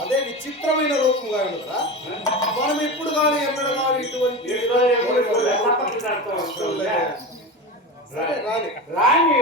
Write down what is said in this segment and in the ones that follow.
అదే విచిత్రమైన రూపంగా ఉండదా మనం ఎప్పుడు కానీ ఎన్నడు కానీ ఇటువంటి సరే రాని రాని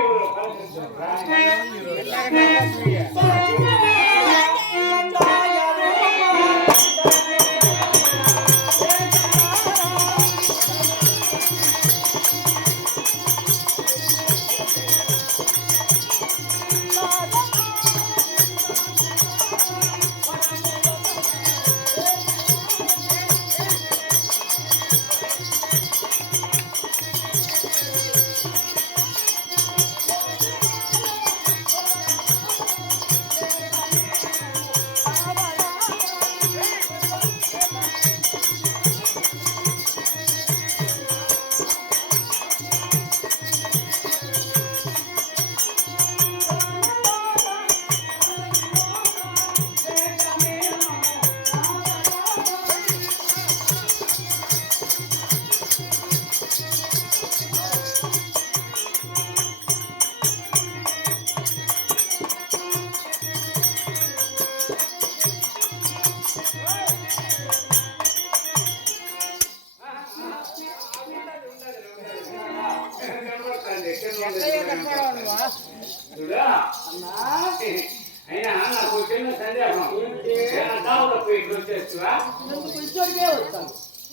అయినా నాకు చిన్న సందేహం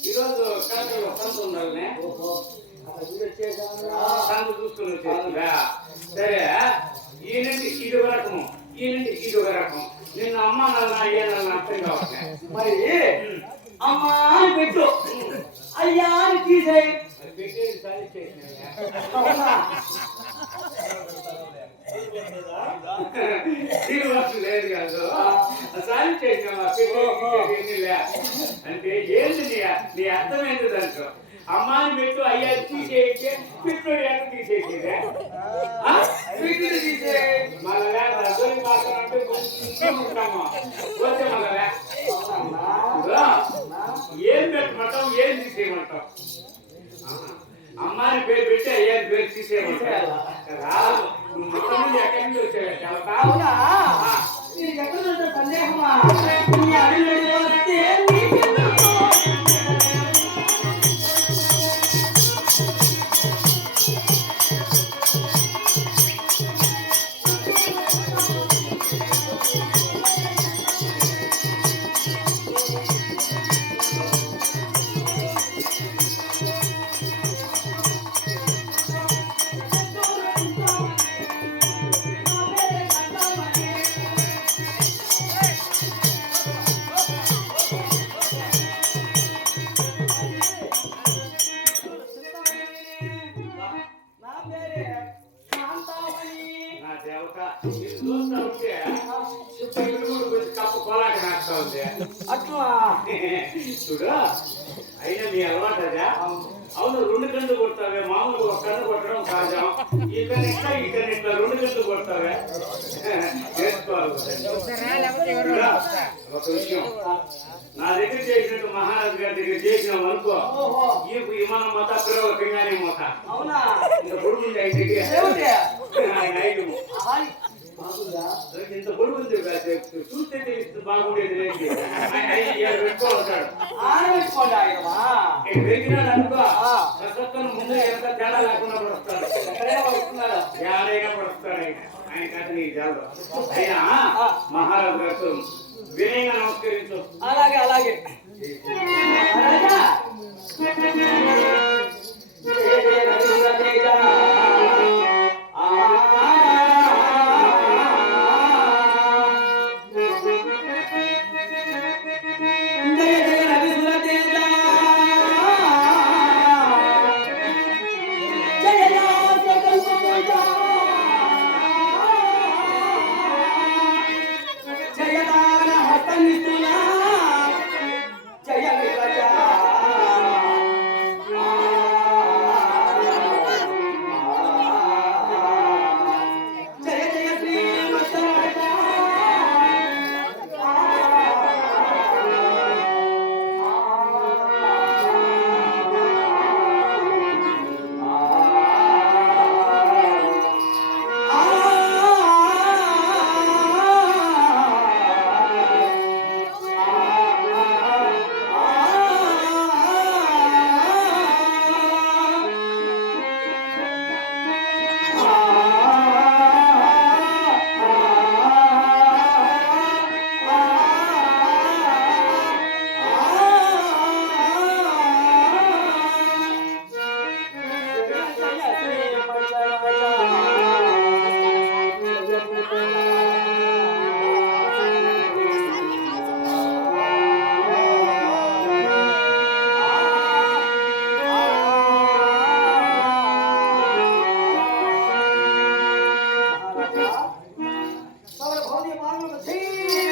ఈరోజు కడకలో సంత ఉండాలనే సంత చూసుకుని వచ్చేస్తురా సరే ఈ నుండి ఇది ఒక రకము ఈ నుండి ఇది ఒక రకం నిన్ను అమ్మ నల్ల అయ్యానన్న అర్థం కావట్లే మరి అమ్మా అని పెట్టు అయ్యా అని తీసేయి పెట్టేది సాలి చేసిన లేదు కాదు సాలి చేసిన అంటే ఏంది నీ అర్థమైంది దాంట్లో అమ్మాని పెట్టు అయ్యా తీసేయచ్చే పిట్టుడు ఎట్ట తీసేసేదే పిట్టుడు తీసే మళ్ళా రజోని మాట్లాడంటే ఉంటాము పోతే మళ్ళా ఏం పెట్టమంటాం ఏం తీసేయమంటాం అమ్మాని పేరు పెట్టి అయ్యాని పేరు తీసేయమంటారు నువ్వు మొత్తం ముందు ఎక్కడి నుంచి వచ్చావు నీకు ఎక్కడ సందేహమా అట్లా చూడు అయినా నీ అలవాటు అదా అవును రెండు కన్ను కొడతావే మామూలుగా ఒక కన్ను కొట్టడం సహజం ఈ కన్ను ఇట్లా రెండు కన్ను కొడతావే ఒక విషయం నా దగ్గర చేసినట్టు మహారాజు గారి దగ్గర చేసినాం అనుకో ఈ విమానం మొత్త పింగానే మొత్త ఇంకా కొడుకుంది ఆయన దగ్గర ఆయన ఐదు ఇంత కొడుకు చూస్తే తెలుస్తుంది బాగుండేది పెట్టుకోవచ్చాడు పెరిగినాడు అనుకో ముందు ఎంత తేడా లేకుండా పడుస్తాడు ఎక్కడైనా పడుస్తాడు ఆయన కథ నీకు తెలదు అయినా మహారాజు గారు వినయంగా నమస్కరించు అలాగే